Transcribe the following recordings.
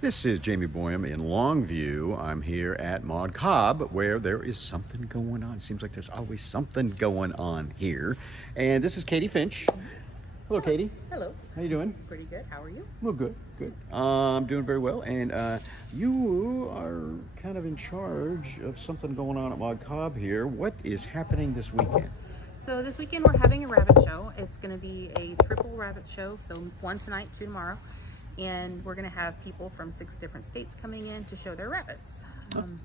This is Jamey Boyum in Longview. I'm here at Maude Cobb, where there is something going on. It seems like there's always something going on here. And this is Katie Finch. Hello, Katie. Hello. How you doing? Pretty good. How are you? Well, good. I'm doing very well. And you are kind of in charge of something going on at Maude Cobb here. What is happening this weekend? So this weekend we're having a rabbit show. It's going to be a triple rabbit show. So one tonight, two tomorrow. And we're going to have people from 6 different states coming in to show their rabbits.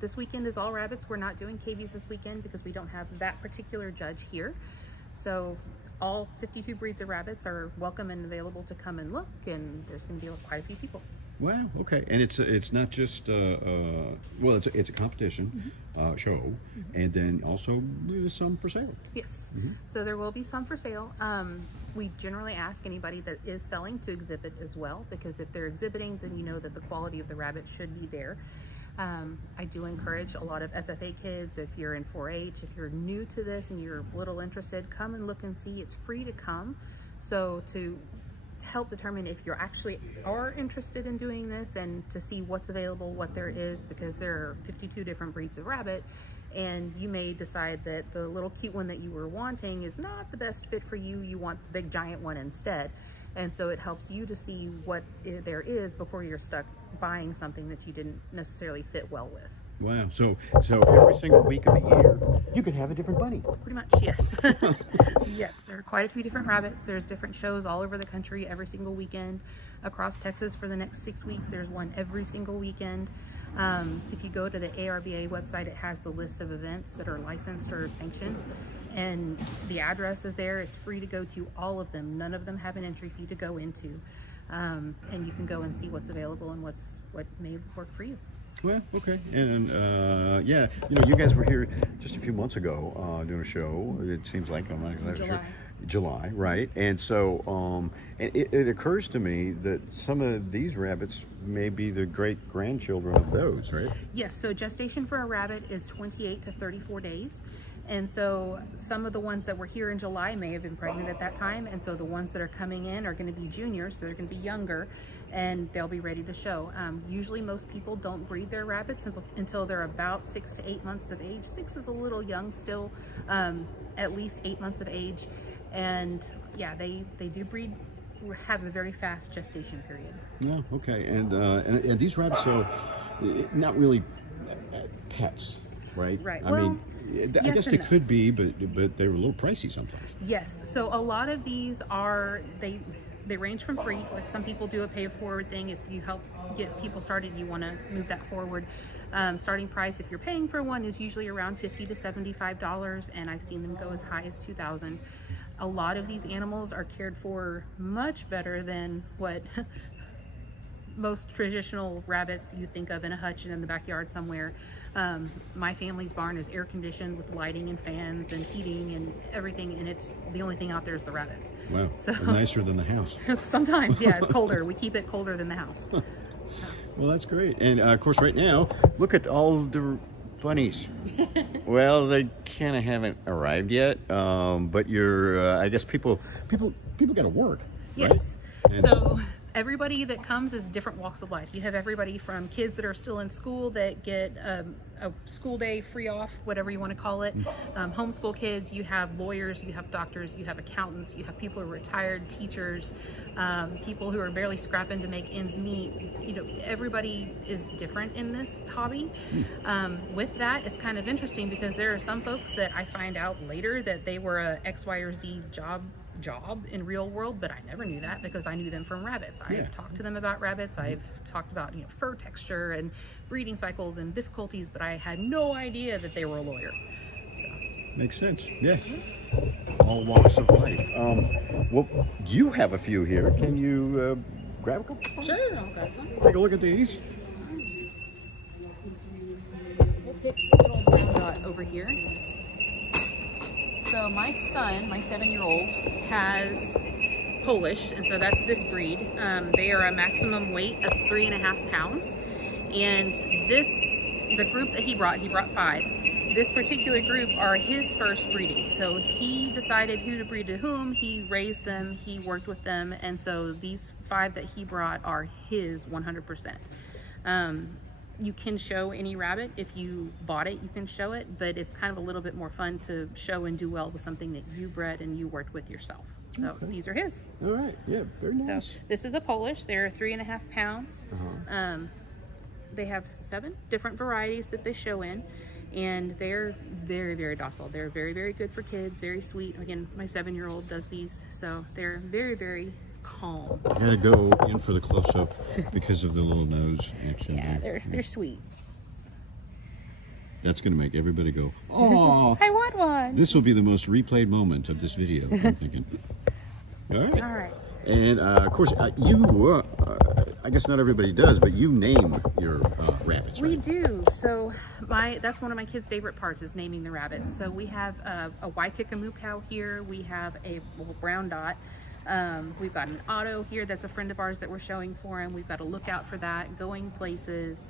This weekend is all rabbits. We're not doing KVs this weekend because we don't have that particular judge here. So all 52 breeds of rabbits are welcome and available to come and look, and there's going to be quite a few people. Wow. Okay. And it's not just well, it's a competition show, and then also there's some for sale. Yes. So there will be some for sale. We generally ask anybody that is selling to exhibit as well, because if they're exhibiting, then you know that the quality of the rabbit should be there. I do encourage a lot of FFA kids, if you're in 4-H, if you're new to this and you're a little interested, come and look and see. It's free to come. So to help determine if you actually are interested in doing this and to see what's available, what there is, because there are 52 different breeds of rabbit, and you may decide that the little cute one that you were wanting is not the best fit for you. You want the big giant one instead. And so it helps you to see what there is before you're stuck buying something that you didn't necessarily fit well with. Wow. So every single week of the year, you could have a different bunny. Pretty much, yes. Yes, there are quite a few different rabbits. There's different shows all over the country every single weekend. Across Texas for the next 6 weeks, there's one every single weekend. If you go to the ARBA website, it has the list of events that are licensed or sanctioned, and the address is there. It's free to go to all of them. None of them have an entry fee to go into, and you can go and see what's available and what may work for you. Well, okay. And yeah, you guys were here just a few months ago doing a show. It seems like I'm not exactly sure. July, right? And so it occurs to me that some of these rabbits may be the great grandchildren of those, right? Yes. So gestation for a rabbit is 28 to 34 days. And so some of the ones that were here in July may have been pregnant at that time. And so the ones that are coming in are going to be juniors, so they're going to be younger, and they'll be ready to show. Usually most people don't breed their rabbits until they're about 6 to 8 months of age. 6 is a little young still, at least 8 months of age. And yeah, they do breed, have a very fast gestation period. Yeah, okay. And these rabbits are not really pets, right? Right. I mean, I guess they could be, but they're a little pricey sometimes. Yes. So a lot of these are, they range from free. Like some people do a pay it forward thing. If you help get people started, you want to move that forward. Starting price, if you're paying for one, is usually around $50 to $75, and I've seen them go as high as $2,000. A lot of these animals are cared for much better than what most traditional rabbits you think of in a hutch and in the backyard somewhere. My family's barn is air conditioned with lighting and fans and heating and everything, and it's the only thing out there is the rabbits. Wow. So nicer than the house. Sometimes, yeah, it's colder. We keep it colder than the house. So. Well, that's great. And of course, right now, look at all the bunnies. Well, they kind of haven't arrived yet, but you're. I guess people got to work. Yes. Right? So everybody that comes is different walks of life. You have everybody from kids that are still in school that get a school day free off, whatever you want to call it. Homeschool kids, you have lawyers, you have doctors, you have accountants, you have people who are retired teachers, people who are barely scrapping to make ends meet. Everybody is different in this hobby. With that, it's kind of interesting because there are some folks that I find out later that they were a X, Y, or Z job in real world, but I never knew that because I knew them from rabbits. I've talked to them about rabbits. I've talked about fur texture and breeding cycles and difficulties, but I had no idea that they were a lawyer. So. Makes sense. Yeah. All walks of life. Well, you have a few here. Can you grab a couple? Sure, I'll grab some. Take a look at these. We'll pick little brown dot over here. So my son, my 7-year-old, has Polish, and so that's this breed. They are a maximum weight of 3.5 pounds. And the group that he brought 5. This particular group are his first breeding. So he decided who to breed to whom, he raised them, he worked with them, and so these 5 that he brought are his 100%. You can show any rabbit. If you bought it, you can show it, but it's kind of a little bit more fun to show and do well with something that you bred and you worked with yourself. So Okay. these are his. All right. Yeah. Very nice. So this is a Polish. They're 3.5 pounds. They have 7 different varieties that they show in, and they're very, very docile. They're very, very good for kids, very sweet. Again, my 7-year-old does these, so they're very, very calm. I gotta go in for the close-up because of the little nose action. Yeah, there. they're sweet. That's gonna make everybody go, oh! I want one. This will be the most replayed moment of this video, I'm thinking. All right. All right. And of course, you, I guess not everybody does, but you name your rabbits, right? We do. So that's one of my kids' favorite parts is naming the rabbits. So we have a Waikikamu cow here. We have a little brown dot. We've got an Otto here that's a friend of ours that we're showing for him. We've got to look out for that, going places.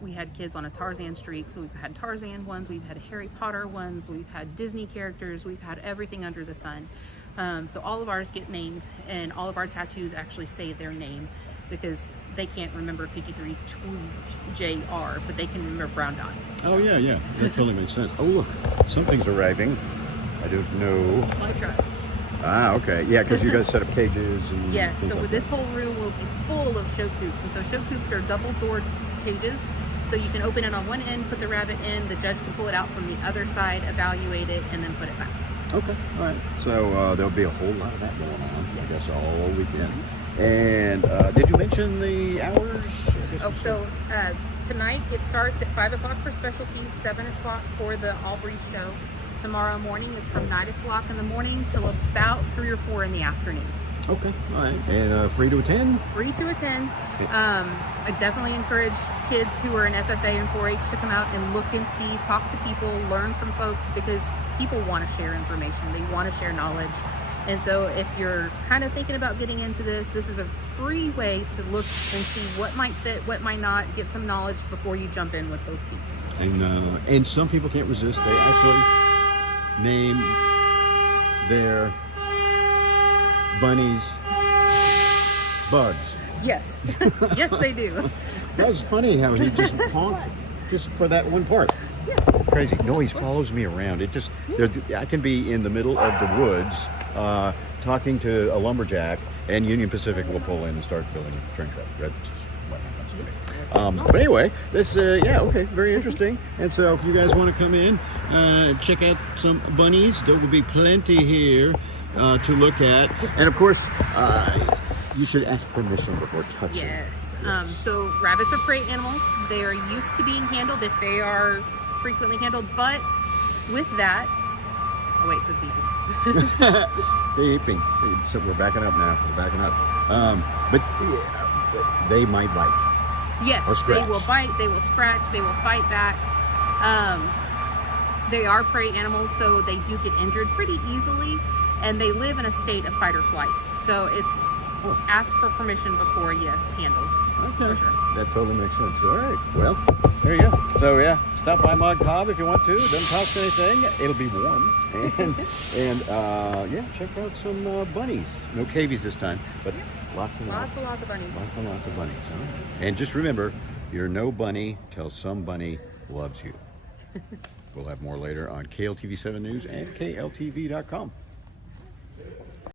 We had kids on a Tarzan streak, so we've had Tarzan ones, we've had Harry Potter ones, we've had Disney characters, we've had everything under the sun. So all of ours get named, and all of our tattoos actually say their name because they can't remember 53JR, but they can remember Brown Dot. Oh yeah, yeah, that totally makes sense. Oh look, something's arriving. I don't know. My trucks. Ah, okay. Yeah, because you guys set up cages and Yes, things so like this whole room will be full of show coops. And so show coops are double-doored cages. So you can open it on one end, put the rabbit in, the judge can pull it out from the other side, evaluate it, and then put it back. Okay, all right. So there'll be a whole lot of that going on, I guess, all weekend. And did you mention the hours? Oh, so tonight it starts at 5 o'clock for specialties, 7 o'clock for the all-breed show. Tomorrow morning is from 9 o'clock in the morning till about 3 or 4 in the afternoon. Okay, all right. And free to attend? Free to attend. I definitely encourage kids who are in FFA and 4-H to come out and look and see, talk to people, learn from folks, because people want to share information. They want to share knowledge. And so if you're kind of thinking about getting into this, this is a free way to look and see what might fit, what might not, get some knowledge before you jump in with both feet. And some people can't resist. They actually name their bunnies bugs. Yes. Yes, they do. That was funny how he just honked just for that one part. Yes. Crazy. No, he follows me around. It just, I can be in the middle of the woods talking to a lumberjack, and Union Pacific will pull in and start building a train track. That's what happens to me. But anyway, this, yeah, okay, very interesting. And so if you guys want to come in, check out some bunnies, there will be plenty here to look at. And of course, you should ask permission before touching. Yes. So rabbits are prey animals. They are used to being handled if they are frequently handled, but with that, I'll wait for the people. Beeping. So we're backing up now. We're backing up. But they might bite. Yes, they will bite, they will scratch, they will fight back. They are prey animals, so they do get injured pretty easily, and they live in a state of fight or flight. So it's ask for permission before you handle. Okay. For sure. That totally makes sense. All right. Well, there you go. So yeah, stop by Maude Cobb if you want to. It doesn't cost anything. It'll be warm. And yeah, check out some bunnies. No cavies this time, but lots and lots of bunnies. Lots and lots of bunnies. All right. And just remember, you're no bunny till some bunny loves you. We'll have more later on KLTV 7 News and KLTV.com.